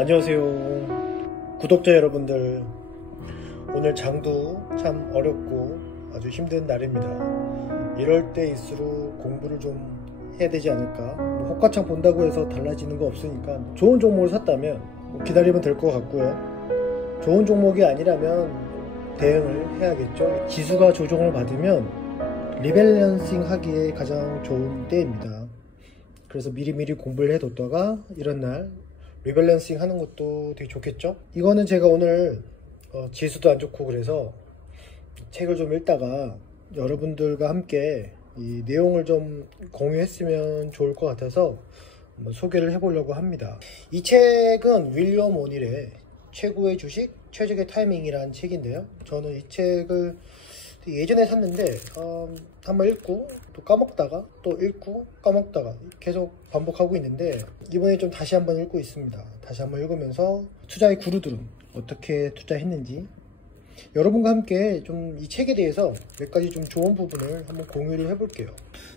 안녕하세요 구독자 여러분들. 오늘 장도 참 어렵고 아주 힘든 날입니다. 이럴 때일수록 공부를 좀 해야 되지 않을까. 호가창 본다고 해서 달라지는 거 없으니까 좋은 종목을 샀다면 기다리면 될 것 같고요. 좋은 종목이 아니라면 대응을 해야겠죠. 지수가 조정을 받으면 리밸런싱 하기에 가장 좋은 때입니다. 그래서 미리미리 공부를 해뒀다가 이런 날 리밸런싱 하는 것도 되게 좋겠죠. 이거는 제가 오늘 지수도 안 좋고 그래서 책을 좀 읽다가 여러분들과 함께 이 내용을 좀 공유했으면 좋을 것 같아서 한번 소개를 해보려고 합니다. 이 책은 윌리엄 오닐의 최고의 주식 최적의 타이밍이라는 책인데요, 저는 이 책을 예전에 샀는데 한번 읽고 또 까먹다가 또 읽고 까먹다가 계속 반복하고 있는데 이번에 좀 다시 한번 읽고 있습니다. 다시 한번 읽으면서 투자의 구루들은 어떻게 투자했는지 여러분과 함께 좀 이 책에 대해서 몇 가지 좀 좋은 부분을 한번 공유를 해볼게요.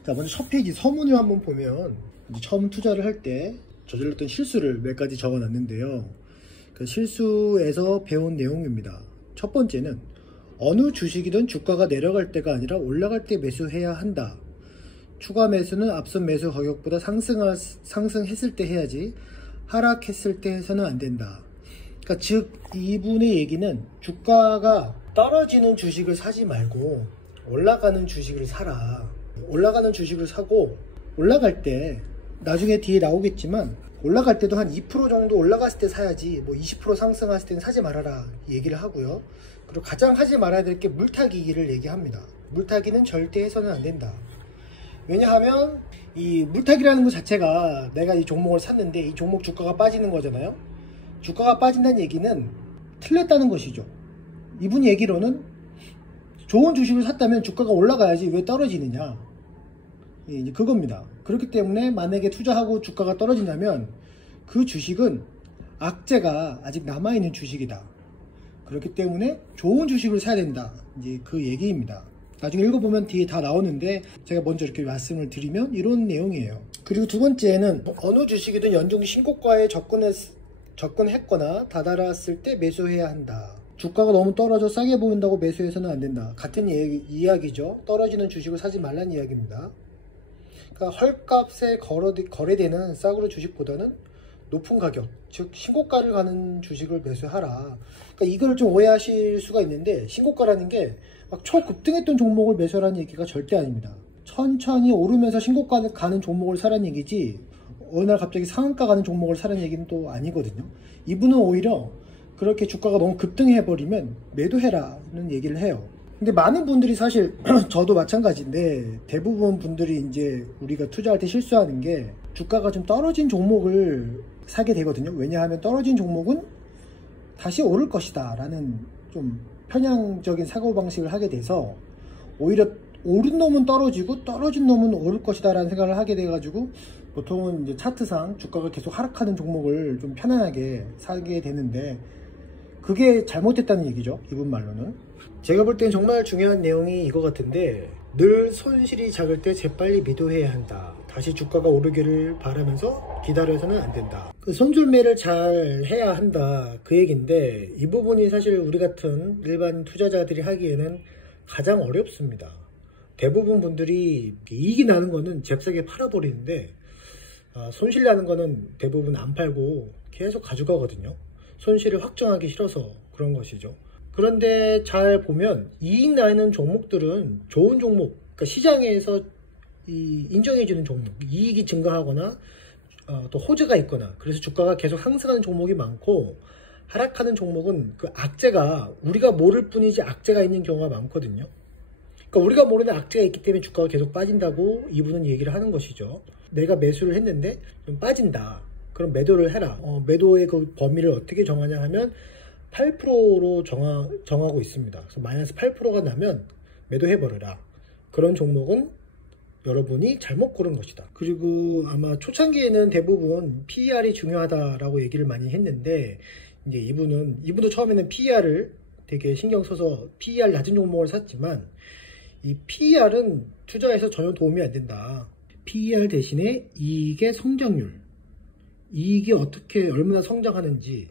자, 먼저 첫 페이지 서문을 한번 보면 처음 투자를 할 때 저질렀던 실수를 몇 가지 적어놨는데요, 그 실수에서 배운 내용입니다. 첫 번째는 어느 주식이든 주가가 내려갈 때가 아니라 올라갈 때 매수해야 한다. 추가 매수는 앞선 매수 가격보다 상승했을 때 해야지 하락했을 때 해서는 안 된다. 그러니까 즉 이분의 얘기는 주가가 떨어지는 주식을 사지 말고 올라가는 주식을 사라. 올라가는 주식을 사고 올라갈 때 나중에 뒤에 나오겠지만 올라갈 때도 한 2% 정도 올라갔을 때 사야지 뭐 20% 상승했을 때는 사지 말아라 얘기를 하고요. 그리고 가장 하지 말아야 될 게 물타기를 얘기합니다. 물타기는 절대 해서는 안 된다. 왜냐하면 이 물타기라는 것 자체가 내가 이 종목을 샀는데 이 종목 주가가 빠지는 거잖아요. 주가가 빠진다는 얘기는 틀렸다는 것이죠. 이분 얘기로는 좋은 주식을 샀다면 주가가 올라가야지 왜 떨어지느냐, 이제 그겁니다. 그렇기 때문에 만약에 투자하고 주가가 떨어진다면 그 주식은 악재가 아직 남아있는 주식이다. 그렇기 때문에 좋은 주식을 사야 된다, 이제 그 얘기입니다. 나중에 읽어보면 뒤에 다 나오는데 제가 먼저 이렇게 말씀을 드리면 이런 내용이에요. 그리고 두 번째는 어느 주식이든 연중 신고가에 접근했거나 다다랐을 때 매수해야 한다. 주가가 너무 떨어져 싸게 보인다고 매수해서는 안 된다. 같은 이야기죠. 떨어지는 주식을 사지 말라는 이야기입니다. 그러니까 헐값에 거래되는 싸구려 주식보다는 높은 가격, 즉 신고가를 가는 주식을 매수하라. 그러니까 이걸 좀 오해하실 수가 있는데 신고가라는 게 막 초급등했던 종목을 매수하라는 얘기가 절대 아닙니다. 천천히 오르면서 신고가 가는 종목을 사라는 얘기지 어느 날 갑자기 상한가 가는 종목을 사라는 얘기는 또 아니거든요. 이분은 오히려 그렇게 주가가 너무 급등해버리면 매도해라는 얘기를 해요. 근데 많은 분들이 사실 저도 마찬가지인데 대부분 분들이 이제 우리가 투자할 때 실수하는 게 주가가 좀 떨어진 종목을 사게 되거든요. 왜냐하면 떨어진 종목은 다시 오를 것이다 라는 좀 편향적인 사고방식을 하게 돼서 오히려 오른 놈은 떨어지고 떨어진 놈은 오를 것이다 라는 생각을 하게 돼가지고 보통은 이제 차트상 주가가 계속 하락하는 종목을 좀 편안하게 사게 되는데 그게 잘못됐다는 얘기죠, 이분 말로는. 제가 볼 땐 정말 중요한 내용이 이거 같은데, 늘 손실이 작을 때 재빨리 매도해야 한다. 다시 주가가 오르기를 바라면서 기다려서는 안 된다. 그 손절매를 잘 해야 한다, 그 얘기인데 이 부분이 사실 우리 같은 일반 투자자들이 하기에는 가장 어렵습니다. 대부분 분들이 이익이 나는 거는 잽싸게 팔아버리는데 손실 나는 거는 대부분 안 팔고 계속 가져가거든요. 손실을 확정하기 싫어서 그런 것이죠. 그런데 잘 보면 이익 나는 종목들은 좋은 종목, 그러니까 시장에서 인정해주는 종목, 이익이 증가하거나 또 호재가 있거나 그래서 주가가 계속 상승하는 종목이 많고, 하락하는 종목은 그 악재가 우리가 모를 뿐이지 악재가 있는 경우가 많거든요. 그러니까 우리가 모르는 악재가 있기 때문에 주가가 계속 빠진다고 이분은 얘기를 하는 것이죠. 내가 매수를 했는데 좀 빠진다, 그럼 매도를 해라. 매도의 그 범위를 어떻게 정하냐 하면 8%로 정하고 있습니다. 그래서 마이너스 8%가 나면 매도해버려라. 그런 종목은 여러분이 잘못 고른 것이다. 그리고 아마 초창기에는 대부분 PER이 중요하다라고 얘기를 많이 했는데, 이제 이분도 처음에는 PER을 되게 신경 써서 PER 낮은 종목을 샀지만, 이 PER은 투자에서 전혀 도움이 안 된다. PER 대신에 이익의 성장률, 이익이 어떻게 얼마나 성장하는지,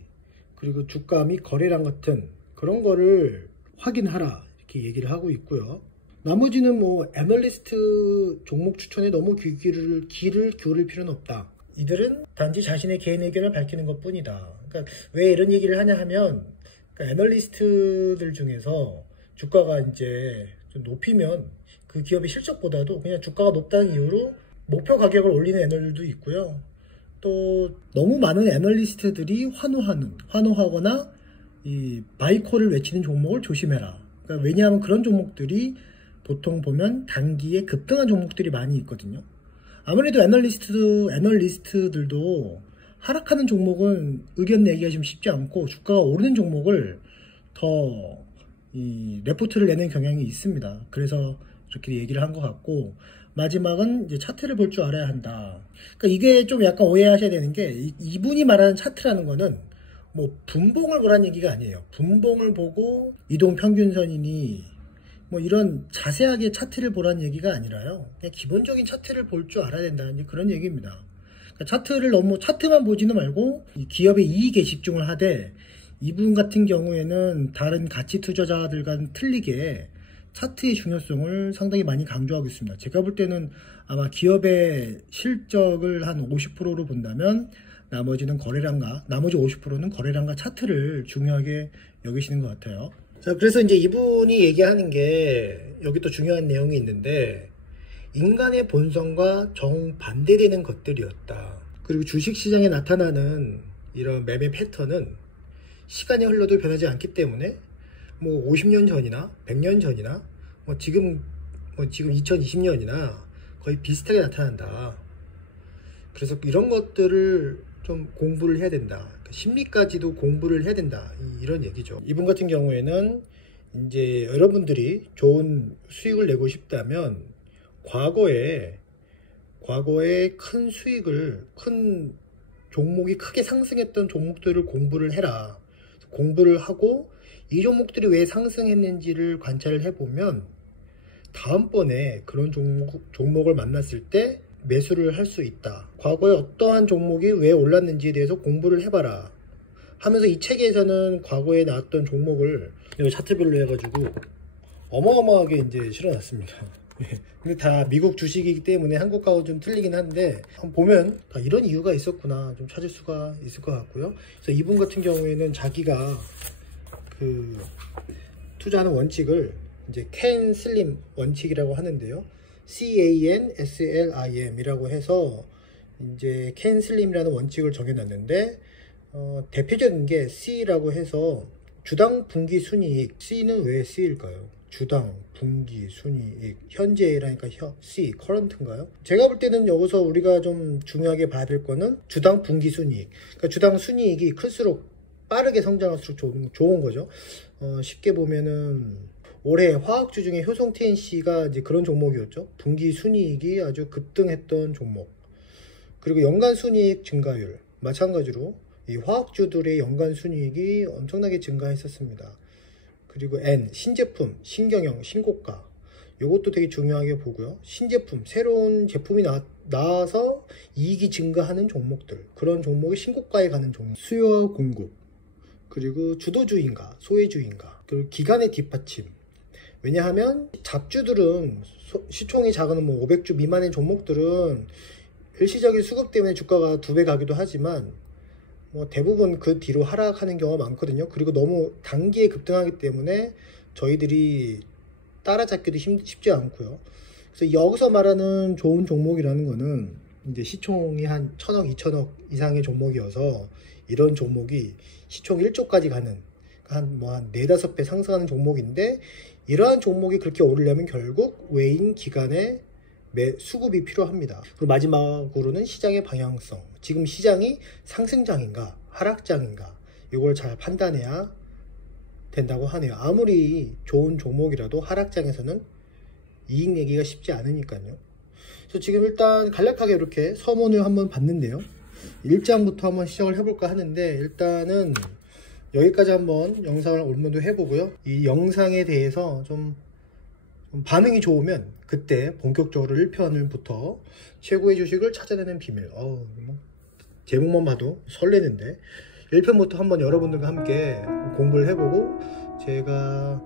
그리고 주가 및 거래량 같은 그런 거를 확인하라 이렇게 얘기를 하고 있고요. 나머지는 뭐 애널리스트 종목 추천에 너무 귀를 기울일 필요는 없다. 이들은 단지 자신의 개인 의견을 밝히는 것 뿐이다. 그러니까 왜 이런 얘기를 하냐 하면, 그러니까 애널리스트들 중에서 주가가 이제 좀 높이면 그 기업의 실적보다도 그냥 주가가 높다는 이유로 목표 가격을 올리는 애널들도 있고요. 또 너무 많은 애널리스트들이 환호하거나 이 바이콜을 외치는 종목을 조심해라. 그러니까 왜냐하면 그런 종목들이 보통 보면 단기에 급등한 종목들이 많이 있거든요. 아무래도 애널리스트들도 하락하는 종목은 의견 내기가 좀 쉽지 않고, 주가가 오르는 종목을 더 레포트를 내는 경향이 있습니다. 그래서 이렇게 얘기를 한 것 같고, 마지막은 이제 차트를 볼 줄 알아야 한다. 그러니까 이게 좀 약간 오해하셔야 되는 게, 이분이 말하는 차트라는 거는 뭐 분봉을 보라는 얘기가 아니에요. 분봉을 보고 이동평균선이니 뭐 이런 자세하게 차트를 보라는 얘기가 아니라요, 그냥 기본적인 차트를 볼 줄 알아야 된다는 그런 얘기입니다. 그러니까 차트를 너무 차트만 보지는 말고 이 기업의 이익에 집중을 하되, 이분 같은 경우에는 다른 가치 투자자들과는 틀리게 차트의 중요성을 상당히 많이 강조하고 있습니다. 제가 볼 때는 아마 기업의 실적을 한 50%로 본다면 나머지 50%는 거래량과 차트를 중요하게 여기시는 것 같아요. 자, 그래서 이제 이분이 얘기하는 게 여기 또 중요한 내용이 있는데, 인간의 본성과 정반대되는 것들이었다. 그리고 주식시장에 나타나는 이런 매매 패턴은 시간이 흘러도 변하지 않기 때문에 뭐 50년 전이나 100년 전이나 지금 2020년이나 거의 비슷하게 나타난다. 그래서 이런 것들을 좀 공부를 해야 된다. 심리까지도 공부를 해야 된다. 이런 얘기죠. 이분 같은 경우에는 이제 여러분들이 좋은 수익을 내고 싶다면 과거에 큰 수익을, 큰 종목이 크게 상승했던 종목들을 공부를 해라. 공부를 하고 이 종목들이 왜 상승했는지를 관찰을 해보면 다음번에 그런 종목을 만났을 때 매수를 할 수 있다. 과거에 어떠한 종목이 왜 올랐는지에 대해서 공부를 해봐라 하면서, 이 책에서는 과거에 나왔던 종목을 차트별로 해가지고 어마어마하게 이제 실어놨습니다. 근데 다 미국 주식이기 때문에 한국하고 좀 틀리긴 한데, 한번 보면 다 이런 이유가 있었구나 좀 찾을 수가 있을 것 같고요. 그래서 이분 같은 경우에는 자기가 그 투자하는 원칙을 이제 캔 슬림 원칙이라고 하는데요. CANSLIM 이라고 해서 이제 캔 슬림이라는 원칙을 정해놨는데, 대표적인 게 C라고 해서 주당 분기 순이익. C는 왜 C일까요? 주당 분기 순이익, 현재라니까 C, 커런트인가요? 제가 볼 때는 여기서 우리가 좀 중요하게 봐야 될 거는 주당 분기 순이익. 그러니까 주당 순이익이 클수록 빠르게 성장할수록 좋은 거죠. 쉽게 보면은 올해 화학주 중에 효성 TNC가 이제 그런 종목이었죠. 분기 순이익이 아주 급등했던 종목. 그리고 연간 순이익 증가율, 마찬가지로 이 화학주들의 연간 순이익이 엄청나게 증가했었습니다. 그리고 N, 신제품, 신경영, 신고가. 이것도 되게 중요하게 보고요. 신제품, 새로운 제품이 나와서 이익이 증가하는 종목들, 그런 종목이 신고가에 가는 종목. 수요와 공급, 그리고 주도주의인가 소외주의인가, 그리고 기간의 뒷받침. 왜냐하면 잡주들은 시총이 작은 뭐 500주 미만의 종목들은 일시적인 수급 때문에 주가가 2배 가기도 하지만 뭐 대부분 그 뒤로 하락하는 경우가 많거든요. 그리고 너무 단기에 급등하기 때문에 저희들이 따라잡기도 쉽지 않고요. 그래서 여기서 말하는 좋은 종목이라는 거는 이제 시총이 한 1000억, 2000억 이상의 종목이어서, 이런 종목이 시총 1조까지 가는 한 4-5배 상승하는 종목인데, 이러한 종목이 그렇게 오르려면 결국 외인 기관의 수급이 필요합니다. 그리고 마지막으로는 시장의 방향성. 지금 시장이 상승장인가 하락장인가, 이걸 잘 판단해야 된다고 하네요. 아무리 좋은 종목이라도 하락장에서는 이익 내기가 쉽지 않으니까요. 그래서 지금 일단 간략하게 이렇게 서문을 한번 봤는데요. 1장부터 한번 시작을 해볼까 하는데, 일단은 여기까지 한번 영상을 올문도 해보고요. 이 영상에 대해서 좀 반응이 좋으면 그때 본격적으로 1편부터 최고의 주식을 찾아내는 비밀. 제목만 봐도 설레는데 1편부터 한번 여러분들과 함께 공부를 해보고 제가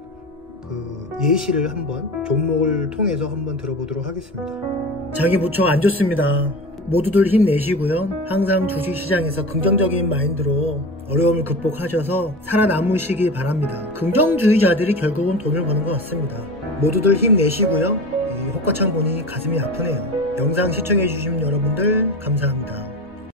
그 예시를 한번 종목을 통해서 한번 들어보도록 하겠습니다. 자기 무척 안 좋습니다. 모두들 힘내시고요. 항상 주식시장에서 긍정적인 마인드로 어려움을 극복하셔서 살아남으시기 바랍니다. 긍정주의자들이 결국은 돈을 버는 것 같습니다. 모두들 힘내시고요. 이 헛거창 보니 가슴이 아프네요. 영상 시청해주신 여러분들 감사합니다.